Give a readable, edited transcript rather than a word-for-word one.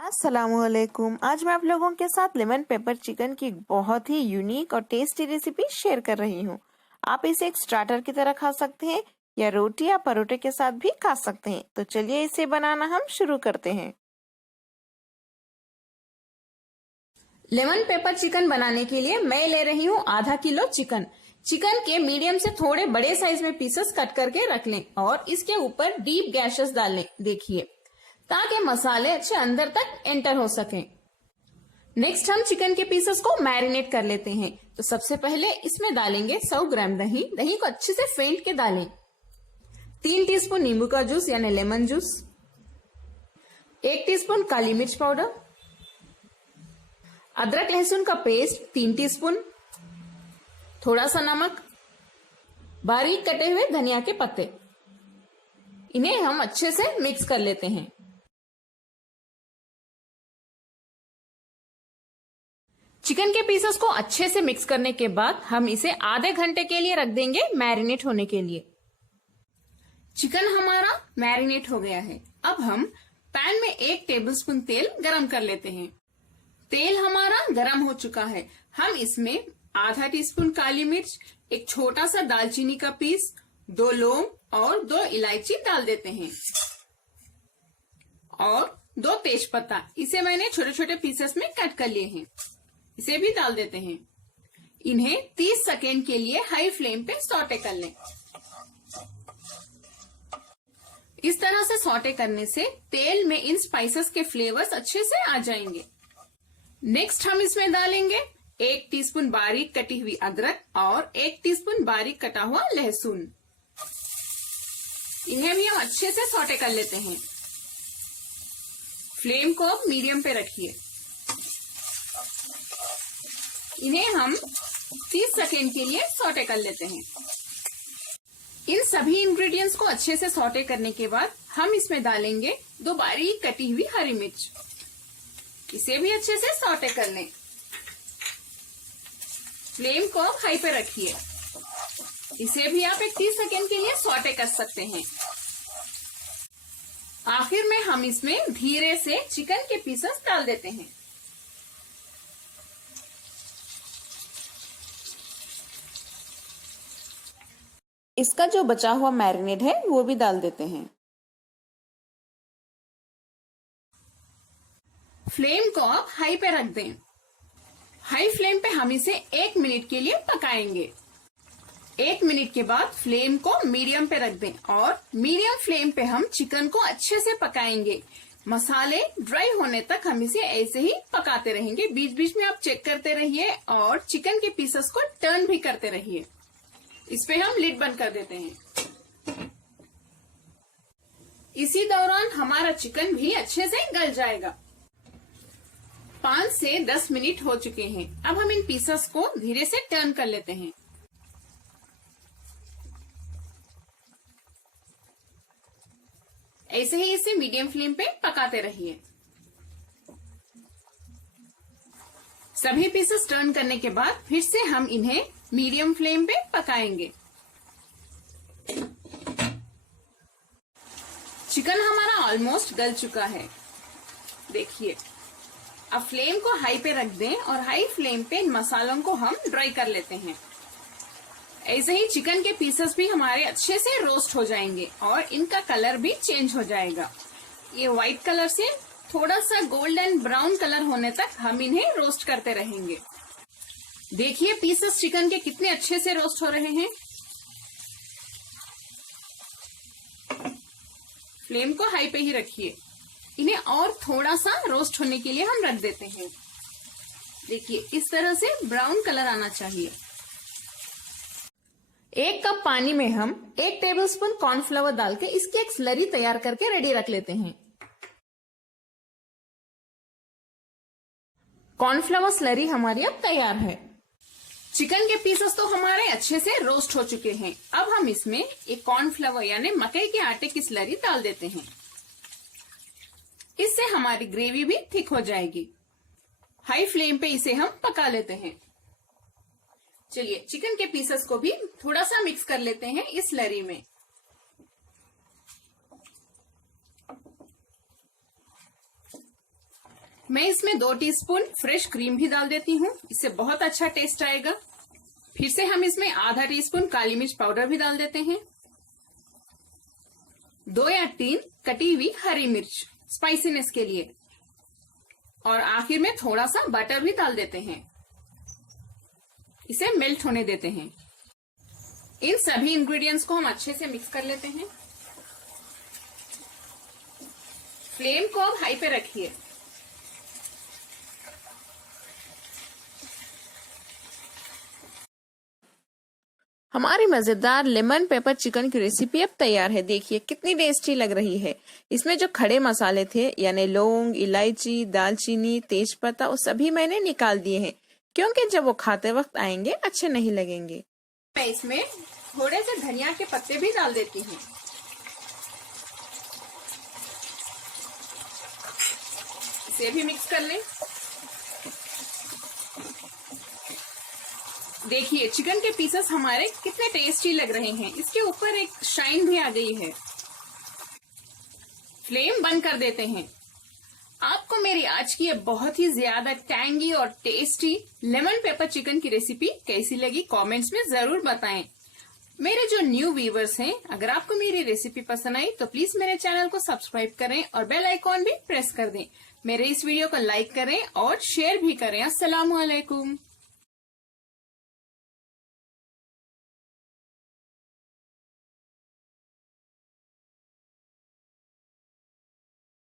अस्सलामुअलैकुम। आज मैं आप लोगों के साथ लेमन पेपर चिकन की बहुत ही यूनिक और टेस्टी रेसिपी शेयर कर रही हूँ। आप इसे एक स्टार्टर की तरह खा सकते हैं या रोटी या परोठे के साथ भी खा सकते हैं। तो चलिए इसे बनाना हम शुरू करते हैं। लेमन पेपर चिकन बनाने के लिए मैं ले रही हूँ आधा किलो चिकन। चिकन के मीडियम से थोड़े बड़े साइज में पीसेस कट करके रख लें और इसके ऊपर डीप गैसेस डाल लें, देखिए, ताकि मसाले अच्छे अंदर तक एंटर हो सकें। नेक्स्ट हम चिकन के पीसेस को मैरिनेट कर लेते हैं। तो सबसे पहले इसमें डालेंगे 100 ग्राम दही। दही को अच्छे से फेंट के डालें। 3 टीस्पून नींबू का जूस यानी लेमन जूस, 1 टीस्पून काली मिर्च पाउडर, अदरक लहसुन का पेस्ट 3 टीस्पून, थोड़ा सा नमक, बारीक कटे हुए धनिया के पत्ते। इन्हें हम अच्छे से मिक्स कर लेते हैं। चिकन के पीसेस को अच्छे से मिक्स करने के बाद हम इसे आधे घंटे के लिए रख देंगे मैरिनेट होने के लिए। चिकन हमारा मैरिनेट हो गया है। अब हम पैन में 1 टेबलस्पून तेल गरम कर लेते हैं। तेल हमारा गरम हो चुका है। हम इसमें आधा टीस्पून काली मिर्च, एक छोटा सा दालचीनी का पीस, 2 लौंग और 2 इलायची डाल देते हैं और 2 तेजपत्ता, इसे मैंने छोटे छोटे पीसेस में कट कर लिए हैं, इसे भी डाल देते हैं। इन्हें 30 सेकेंड के लिए हाई फ्लेम पे सौटे कर लें। इस तरह से सौटे करने से तेल में इन स्पाइसेस के फ्लेवर्स अच्छे से आ जाएंगे। नेक्स्ट हम इसमें डालेंगे 1 टीस्पून बारीक कटी हुई अदरक और 1 टीस्पून बारीक कटा हुआ लहसुन। इन्हें भी हम अच्छे से सौटे कर लेते हैं। फ्लेम को अब मीडियम पे रखिए। इन्हें हम 30 सेकेंड के लिए सौटे कर लेते हैं। इन सभी इंग्रेडिएंट्स को अच्छे से सौटे करने के बाद हम इसमें डालेंगे 2 बारीक कटी हुई हरी मिर्च। इसे भी अच्छे से सौटे कर लें। फ्लेम को हाई पे रखिए। इसे भी आप 30 सेकेंड के लिए सौटे कर सकते हैं। आखिर में हम इसमें धीरे से चिकन के पीसेस डाल देते हैं। इसका जो बचा हुआ मैरिनेट है वो भी डाल देते हैं। फ्लेम को आप हाई पे रख दें। हाई फ्लेम पे हम इसे 1 मिनट के लिए पकाएंगे। 1 मिनट के बाद फ्लेम को मीडियम पे रख दें और मीडियम फ्लेम पे हम चिकन को अच्छे से पकाएंगे। मसाले ड्राई होने तक हम इसे ऐसे ही पकाते रहेंगे। बीच बीच में आप चेक करते रहिए और चिकन के पीसेस को टर्न भी करते रहिए। इस पे हम लिड बंद कर देते हैं। इसी दौरान हमारा चिकन भी अच्छे से गल जाएगा। 5 से 10 मिनट हो चुके हैं। अब हम इन पीसेस को धीरे से टर्न कर लेते हैं। ऐसे ही इसे मीडियम फ्लेम पे पकाते रहिए। सभी पीसेस टर्न करने के बाद फिर से हम इन्हें मीडियम फ्लेम पे पकाएंगे। चिकन हमारा ऑलमोस्ट गल चुका है, देखिए। अब फ्लेम को हाई पे रख दें और हाई फ्लेम पे इन मसालों को हम ड्राई कर लेते हैं। ऐसे ही चिकन के पीसेस भी हमारे अच्छे से रोस्ट हो जाएंगे और इनका कलर भी चेंज हो जाएगा। ये व्हाइट कलर से थोड़ा सा गोल्डन ब्राउन कलर होने तक हम इन्हें रोस्ट करते रहेंगे। देखिए पीसेस चिकन के कितने अच्छे से रोस्ट हो रहे हैं। फ्लेम को हाई पे ही रखिए। इन्हें और थोड़ा सा रोस्ट होने के लिए हम रख देते हैं। देखिए इस तरह से ब्राउन कलर आना चाहिए। 1 कप पानी में हम 1 टेबलस्पून कॉर्नफ्लावर डाल के इसकी एक स्लरी तैयार करके रेडी रख लेते हैं। कॉर्नफ्लावर स्लरी हमारी अब तैयार है। चिकन के पीसेस तो हमारे अच्छे से रोस्ट हो चुके हैं। अब हम इसमें एक कॉर्नफ्लावर यानी मकई के आटे की स्लरी डाल देते हैं। इससे हमारी ग्रेवी भी थिक हो जाएगी। हाई फ्लेम पे इसे हम पका लेते हैं। चलिए चिकन के पीसेस को भी थोड़ा सा मिक्स कर लेते हैं इस स्लरी में। मैं इसमें 2 टीस्पून फ्रेश क्रीम भी डाल देती हूँ, इससे बहुत अच्छा टेस्ट आएगा। फिर से हम इसमें आधा टीस्पून काली मिर्च पाउडर भी डाल देते हैं, 2 या 3 कटी हुई हरी मिर्च स्पाइसीनेस के लिए, और आखिर में थोड़ा सा बटर भी डाल देते हैं। इसे मेल्ट होने देते हैं। इन सभी इंग्रेडिएंट्स को हम अच्छे से मिक्स कर लेते हैं। फ्लेम को अब हाई पे रखिए। हमारी मजेदार लेमन पेपर चिकन की रेसिपी अब तैयार है। देखिए कितनी टेस्टी लग रही है। इसमें जो खड़े मसाले थे यानी लौंग, इलायची, दालचीनी, तेजपत्ता, वो सभी मैंने निकाल दिए हैं, क्योंकि जब वो खाते वक्त आएंगे अच्छे नहीं लगेंगे। मैं इसमें थोड़े से धनिया के पत्ते भी डाल देती हूँ। इसे भी मिक्स कर लें। देखिए चिकन के पीसेस हमारे कितने टेस्टी लग रहे हैं। इसके ऊपर एक शाइन भी आ गई है। फ्लेम बंद कर देते हैं। आपको मेरी आज की ये बहुत ही ज्यादा टैंगी और टेस्टी लेमन पेपर चिकन की रेसिपी कैसी लगी कमेंट्स में जरूर बताएं। मेरे जो न्यू व्यूवर्स हैं, अगर आपको मेरी रेसिपी पसंद आई तो प्लीज मेरे चैनल को सब्सक्राइब करें और बेल आइकॉन भी प्रेस कर दें। मेरे इस वीडियो को लाइक करें और शेयर भी करें। अस्सलाम वालेकुम।